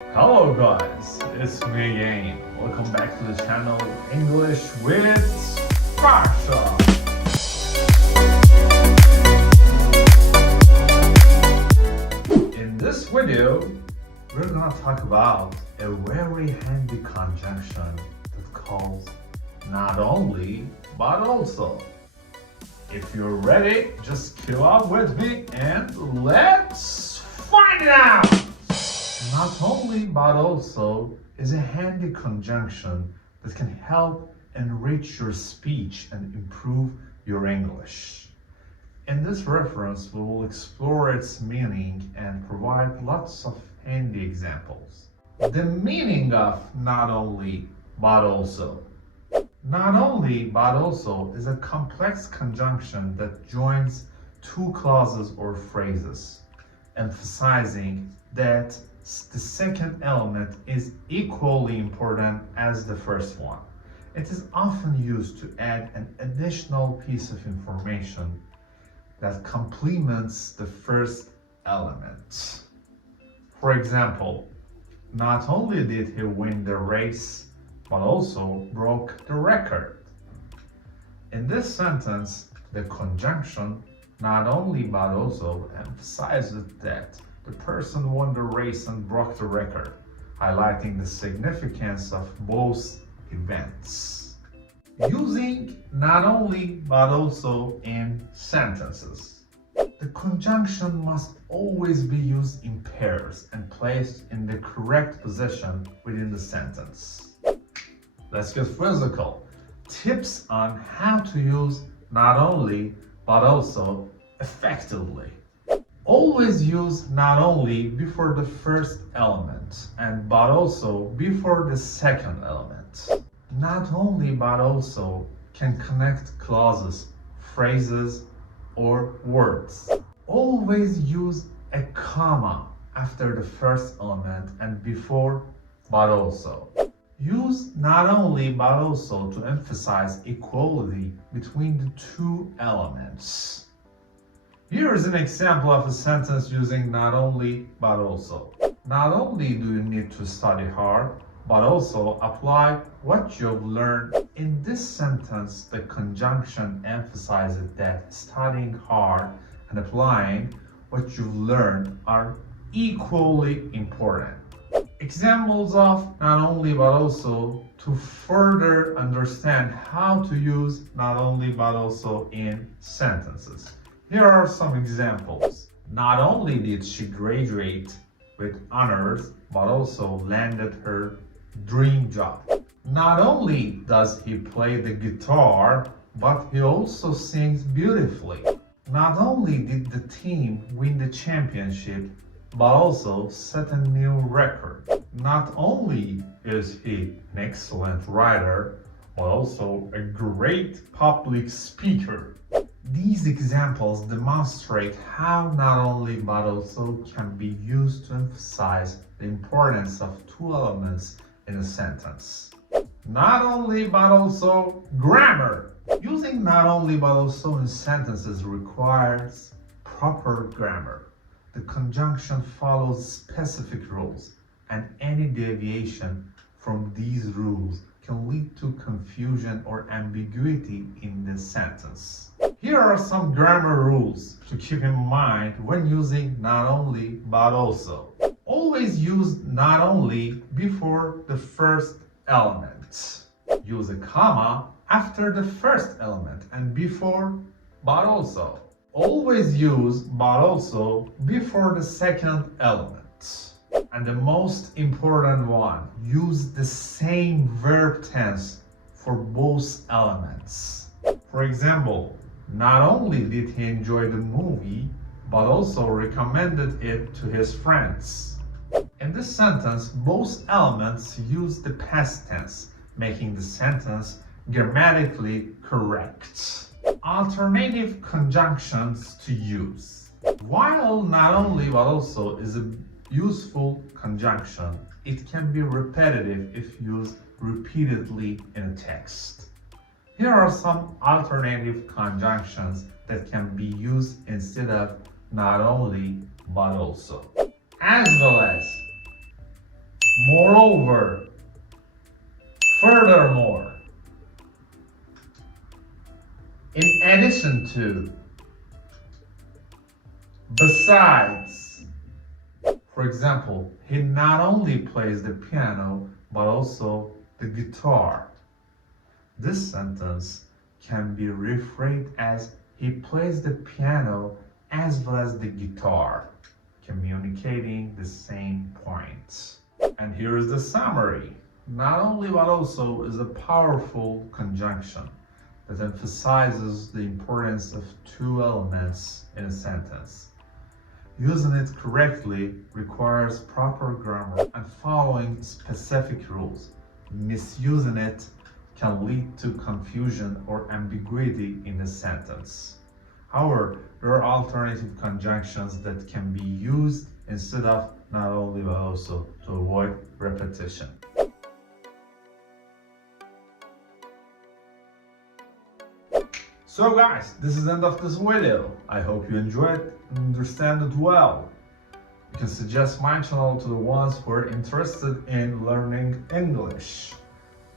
Hello guys, it's me again. Welcome back to the channel English with Sasha. In this video, we're gonna talk about a very handy conjunction that calls not only but also. If you're ready, just keep up with me and let's find it out! Not only but also is a handy conjunction that can help enrich your speech and improve your English. In this reference, we will explore its meaning and provide lots of handy examples. The meaning of not only but also. Not only but also is a complex conjunction that joins two clauses or phrases, emphasizing that the second element is equally important as the first one. It is often used to add an additional piece of information that complements the first element. For example, not only did he win the race, but also broke the record. In this sentence, the conjunction not only but also emphasizes that the person won the race and broke the record, highlighting the significance of both events. Using not only but also in sentences. The conjunction must always be used in pairs and placed in the correct position within the sentence. Let's get physical. Tips on how to use not only but also effectively. Always use not only before the first element and but also before the second element. Not only but also can connect clauses, phrases, or words. Always use a comma after the first element and before but also. Use not only but also to emphasize equality between the two elements. Here is an example of a sentence using not only but also. Not only do you need to study hard, but also apply what you've learned. In this sentence, the conjunction emphasizes that studying hard and applying what you've learned are equally important. Examples of not only but also to further understand how to use not only but also in sentences. Here are some examples. Not only did she graduate with honors, but also landed her dream job. Not only does he play the guitar, but he also sings beautifully. Not only did the team win the championship, but also set a new record. Not only is he an excellent writer, but also a great public speaker. These examples demonstrate how not only but also can be used to emphasize the importance of two elements in a sentence. Not only but also grammar. Using not only but also in sentences requires proper grammar. The conjunction follows specific rules, and any deviation from these rules can lead to confusion or ambiguity in the sentence. Here are some grammar rules to keep in mind when using not only but also. Always use not only before the first element. Use a comma after the first element and before but also. Always use but also before the second element. And the most important one, use the same verb tense for both elements. For example, not only did he enjoy the movie, but also recommended it to his friends. In this sentence, both elements use the past tense, making the sentence grammatically correct. Alternative conjunctions to use. While not only but also is a useful conjunction, it can be repetitive if used repeatedly in a text. Here are some alternative conjunctions that can be used instead of not only but also. As well as moreover, furthermore, in addition to, besides. For example, he not only plays the piano but also the guitar. This sentence can be rephrased as he plays the piano as well as the guitar, communicating the same points. And here is the summary. Not only but also is a powerful conjunction that emphasizes the importance of two elements in a sentence. Using it correctly requires proper grammar and following specific rules. Misusing it can lead to confusion or ambiguity in the sentence. However, there are alternative conjunctions that can be used instead of not only but also to avoid repetition. So guys, this is the end of this video. I hope you enjoyed and understand it well. You can suggest my channel to the ones who are interested in learning English.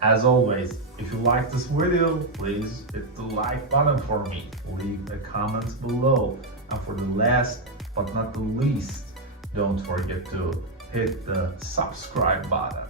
As always, if you like this video, please hit the like button for me. Leave a comment below. And for the last but not the least, don't forget to hit the subscribe button.